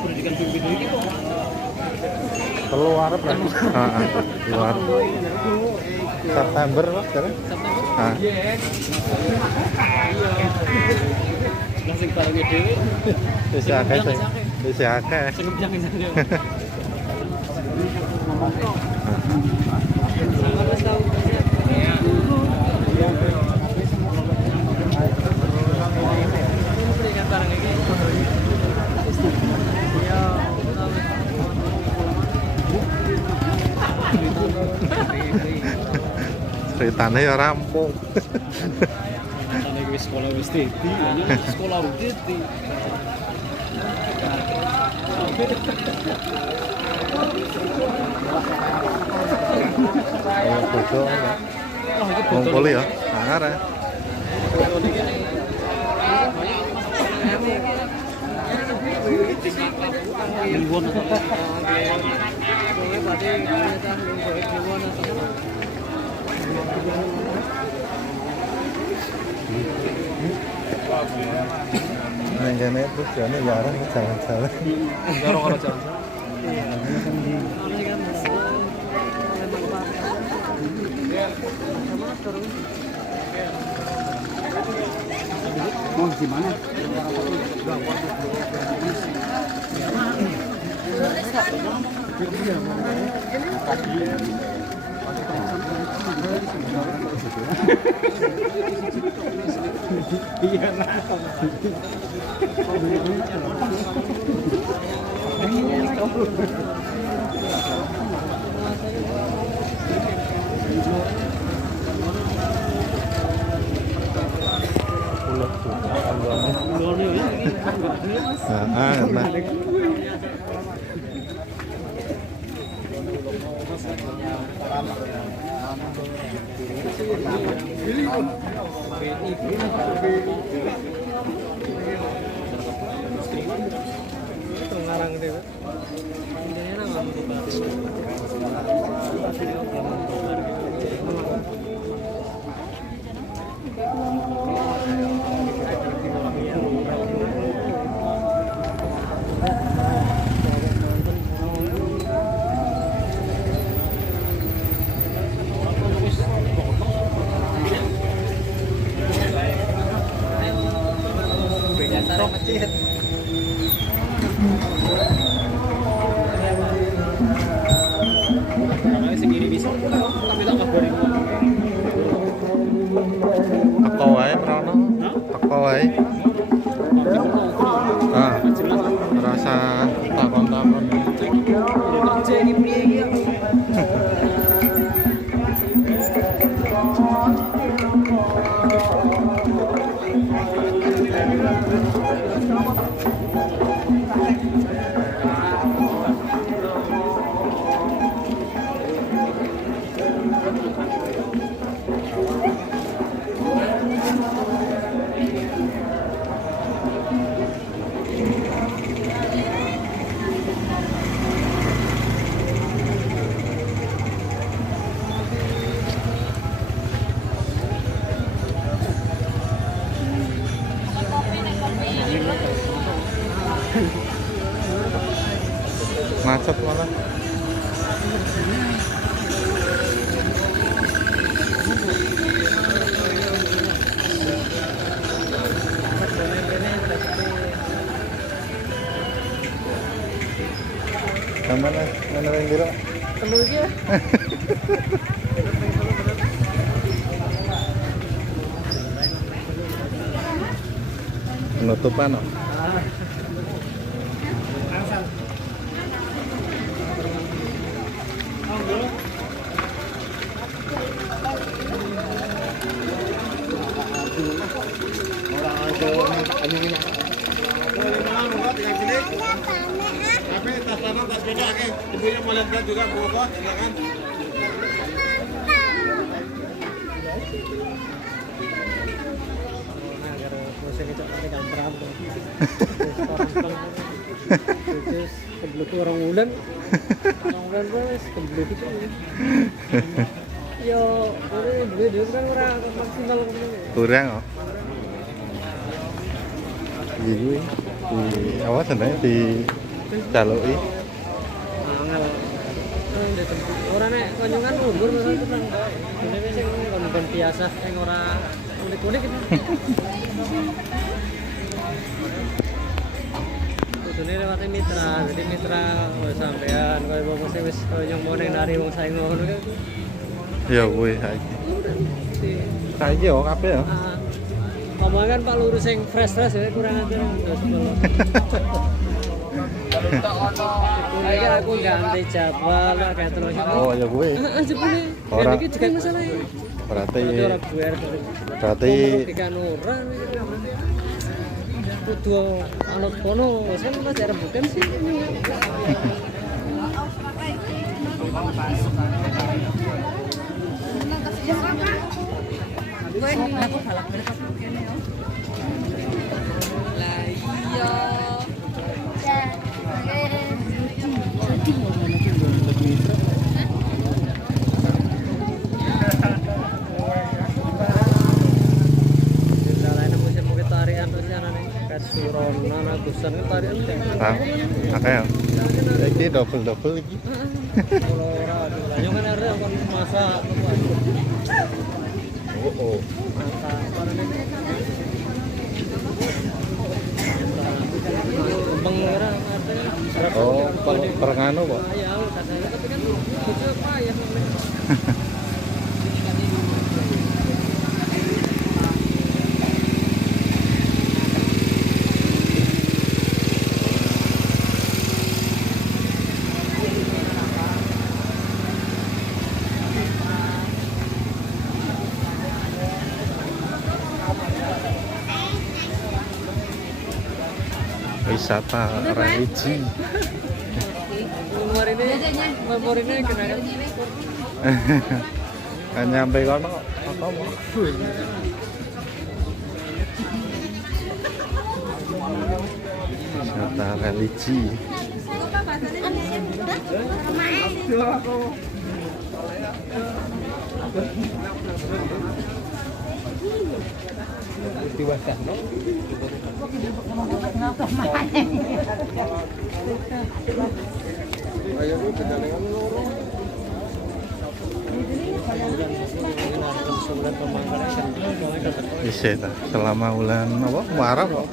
pendidikan video ini kok keluar apa? Keluar. September Mas, sekarang? September. Lah sing barenge dhewe. Wis akeh sing. Wis akeh. Sing jangan jangan. Ceritanya ya rampung. Ceritanya wis sekolah wis titi, sekolah wis titi. Oh, bodoh. Ngumpul ya. Arek. Neng kene terus jane jarang jalan-jalan. Jarang ora jalan. Mau gimana? Iya lah. Tengarang itu. Intinya nang sendiri bisa tapi tak kabari Teko wae Prono. Teko wae. Rasa takon-takon. kerja iki piye iki ya Macet malah. Mana yang biru? telu iki ya Penutupan. Tapi tas tanah tas beda ke, ibunya mau lihat juga bobot, silakan. Orang bulan bos kebelet itu yo ini dia kan orang maksimal Kurang oh. Di gue di awas sebenarnya di Jaluki. Angel. Ora nek konjongan mundur terus tenang bae. Dene sing kon biasa sing ora unik-unik itu. Kudune lewat mitra, jadi mitra sampean koyo wong sing wis koyo mau ning nari wong saing ngono kan. Ya kuwi saiki. Saiki yo kabeh ya. Ngomong kan Pak Lurus yang fresh-fresh ya kurang ajar. Kayaknya aku ganti jadwal kayak terus. Oh ya kuwi. Jebule. Ora. Iki juga masalahnya. Berarti Ora buer. berarti Ikan ora. Kudu anut kono, sen ora jar bukan sih. Lah iya. Surona Agusan itu tarian akeh ya. Iki double iki. kalau ora yo kan arek kon masak Oh. masak kembang ora ada Oh, perengano kok. ya katanya tapi kan itu apa ya Wisata religi. Nomor ini kenapa? Kan nyampe kono apa mau? Wisata religi. Bisa ta, selama bulan apa? Muharram kok.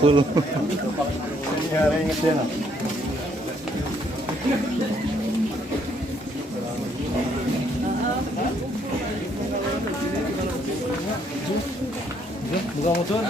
Full. Buka motor.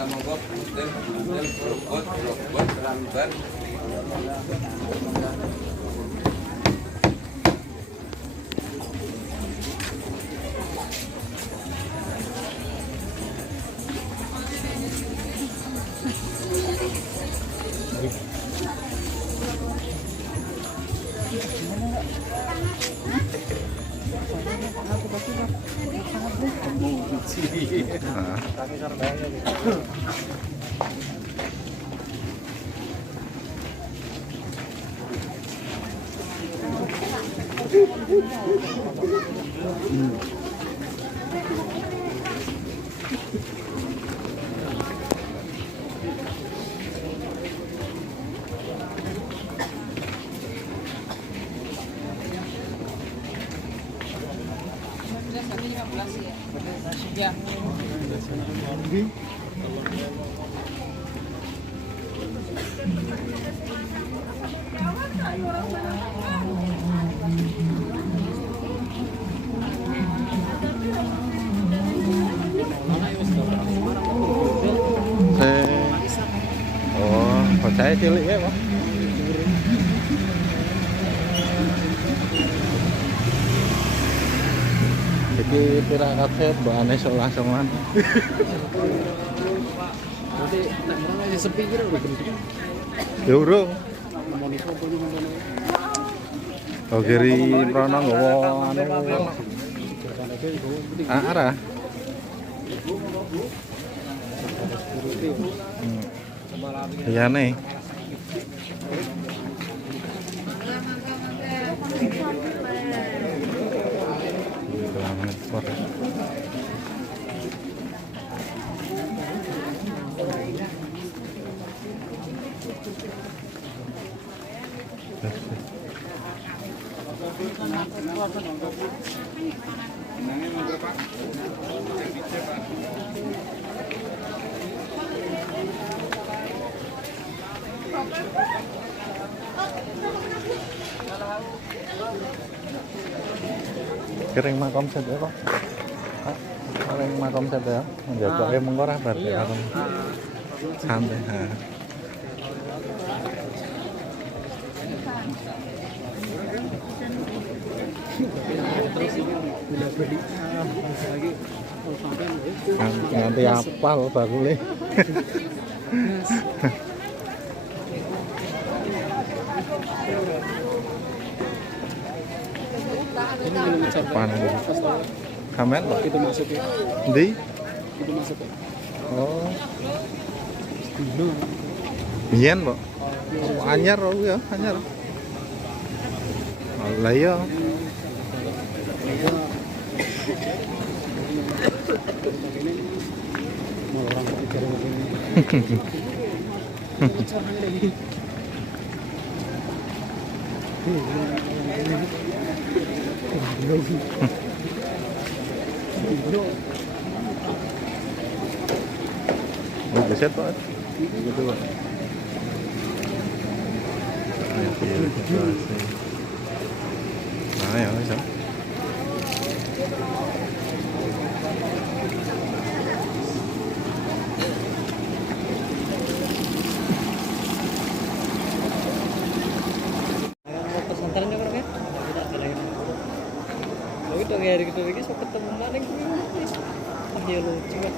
Oh, percaya cilik ya, Pak. Iki pira kabeh mbane sok langsungan. Nanti nek merana sepi kira udah gede. Ya urung. Moniko punya ngono. Oh kiri prono nggawa anu. Arah. Iya nih. Kering makom set ya, Pak. Kering makom set ya. Njaboke mengko ora bar Iya. makom. Santai. Ha. Terus ini bila beli lagi kalau sampai Nanti apal bakule. ini minum cap Panas. pas tahu Kamen, Pak. itu masuk ya. Ndi? Itu masuk ya. Oh, Dino. biyen, Pak. Anyar oh ya, anyar. Lah iya. Mau orang bicara begini. Oh, geset, Pak. Gitu, Pak. Ayo, pilih situasi. Nah, ya, bisa. Pesantrennya kan ya? Kita selain. Lalu itu hari gitu lagi so ketemu maling kuis. Ah ya lucu kan.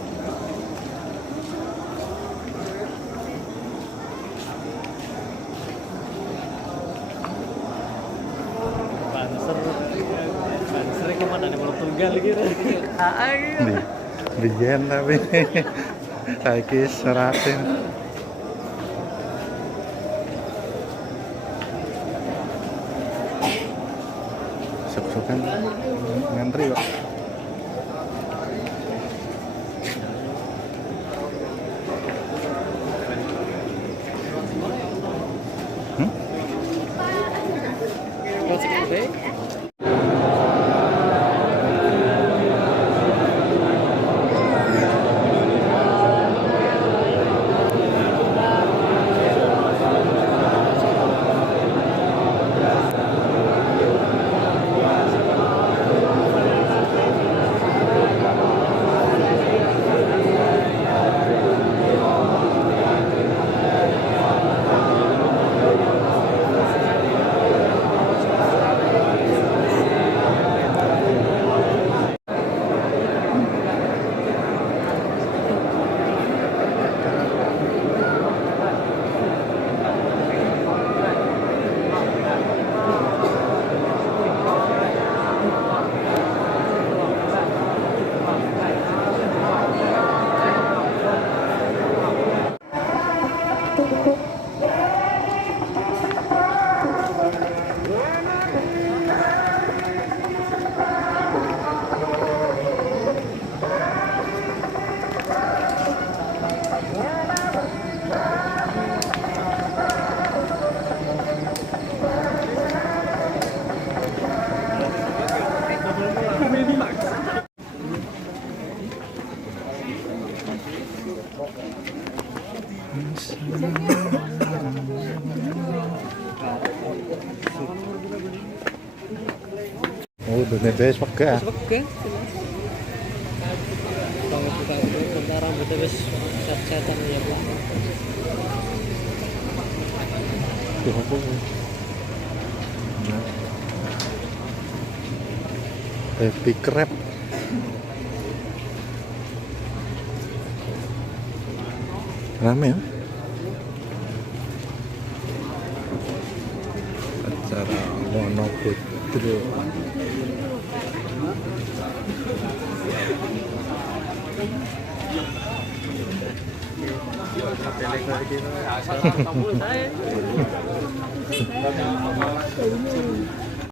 Banser kemana nih kalau tunggal gitu. Di biyen tapi saiki seratin. Sok-sokan ngantri, Pak. What's it today? Kudune wis wegah. Wis wegah. Banget buka bentar rambutnya wis set-setan ya, Bu. Tuh apa? Baby crab. Rame ya? Acara Monoputro. Kamu saya.